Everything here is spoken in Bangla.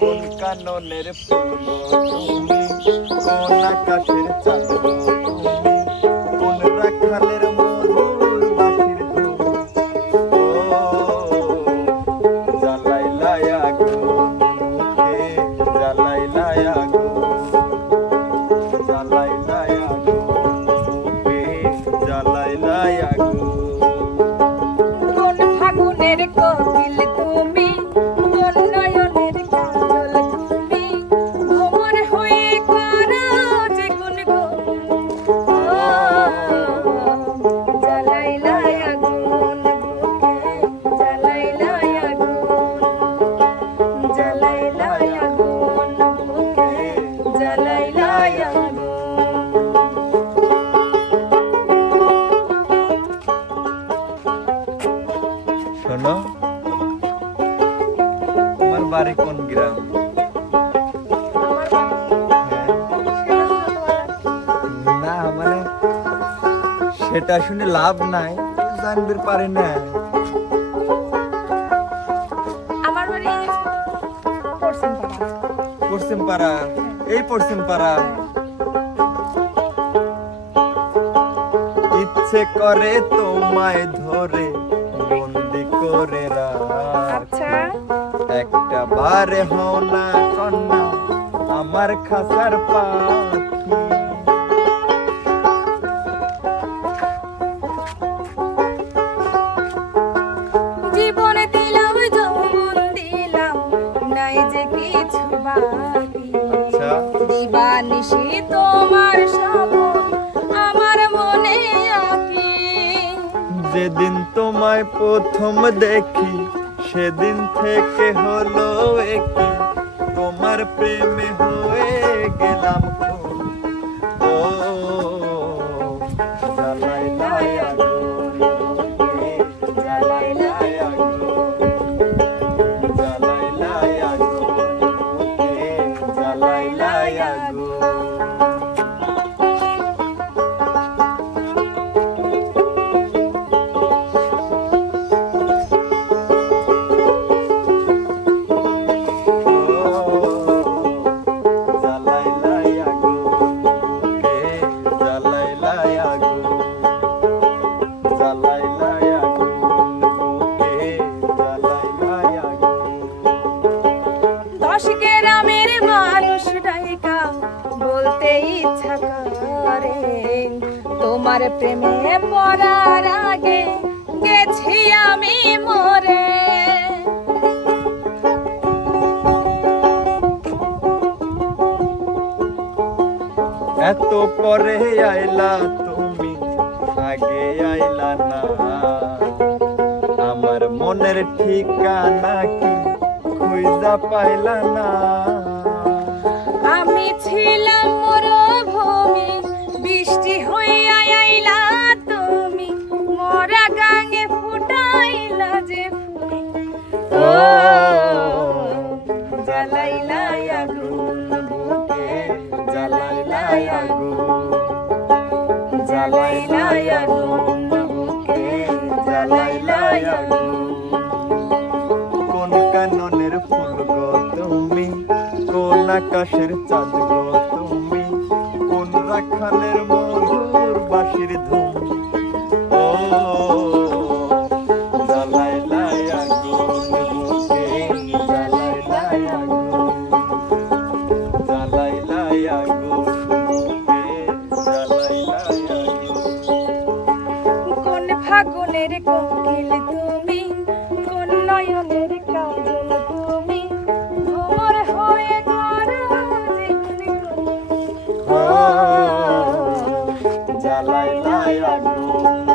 কোন কাননের ফুল তুমি, কোন আকাশের চাঁদ তুমি, কোন রাখালের মধুর বাঁশির ধুম। ও জ্বালাইলা আগুন মুখে, জ্বালাইলা আগুন, জ্বালাইলা আগুন মুখে, জ্বালাইলা আগুন। কোন ফাগুনের কোকিল তুমি, কোন নয়নের কাজল তুমি, ভ্রমর হয়ে করো যে গুনগুন। ও জ্বালাইলা আগুন বুকে, জ্বালাইলা আগুন, জ্বালাইলা আগুন বুকে, জ্বালাইলা আগুন। শোনো, তোমার বাড়ি কোন গ্রাম? না মানে সেটা শুনে লাভ নাই, জানবে পারে না। আমার বাড়ি পশ্চিমপাড়া। পশ্চিম পাড়া, এই পশ্চিম পাড়া। ইচ্ছে করে তোমায় ধরে বন্দি করে রাখ, আচ্ছা একটা বারে হও না কন্যা আমার খাসার পাখি। জীবনে দিলাম যৌবন দিলাম, নাই যে কিছু বাকি। আচ্ছা দিবানিশি তোমার স্বপন আমার মনে আঁকি। যেদিন তোমায় প্রথম দেখি সেদিন থেকে হলো একই, তোমার প্রেমে হয়ে গেলাম খুন। ও জ্বালাইলা আগুন বুকে, জ্বালাইলা আগুন, জ্বালাইলা আগুন বুকে, জ্বালাইলা আগুন। দশ গ্রামের মানুষ ডাইকা বলতে ইচ্ছা করে, তোমার প্রেমে পড়ার আগে গেছি আমি মরে। এত পরে আইলা তুমি, আগে আইলা না, আমার মনের ঠিকানা কি খুঁজা পাইলা না। আমি ছিলাম মরুভূমি, বৃষ্টি হইয়া আইলা তুমি, মরা গাঙে ফুটাইলা যে ফুল। ও জ্বালাইলা আগুন বুকে, জ্বালাইলা আগুন, জ্বালাইলা আগুন বুকে, জ্বালাইলা আগুন। কোন কাননের ফুল গো তুমি, কোন আকাশের চাঁদ গো তুমি, কোন রাখালের মধুর বাঁশির ধুম। ও জ্বালাইলা আগুন বুকে, জ্বালাইলা আগুন, জ্বালাইলা আগুন বুকে, জ্বালাইলা আগুন। কোন ফাগুনের কোকিল তুমি, কোন নয়নের কাজল তুমি, ভ্রমর হয়ে করো যে গুনগুন। জ্বালাইলা আগুন